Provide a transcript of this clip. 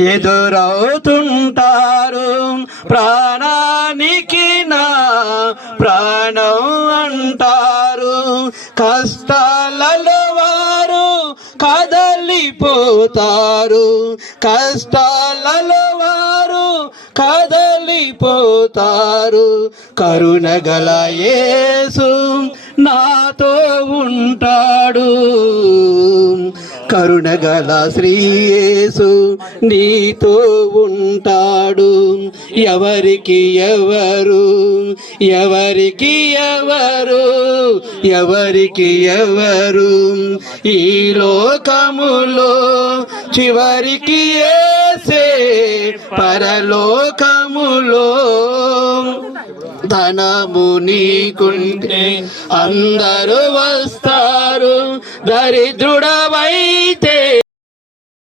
ఎదురవుతుంటారు. ప్రాణానికి నా ప్రాణం అంటారు. కష్టాలలో వారు కదలిపోతారు. కష్టాలలో వారు కదలిపోతారు. కరుణగల యేసు నాతో ఉంటాడు. కరుణగల శ్రీ యేసు నీతో ఉంటాడు. ఎవరికి ఎవరు ఎవరికి ఎవరు ఎవరికి ఎవరు ఈ లోకములో చివరికి యేసే పరలోకములో. ధనము నీకుంటే అందరూ వస్తారు, దరిద్రుడవైతే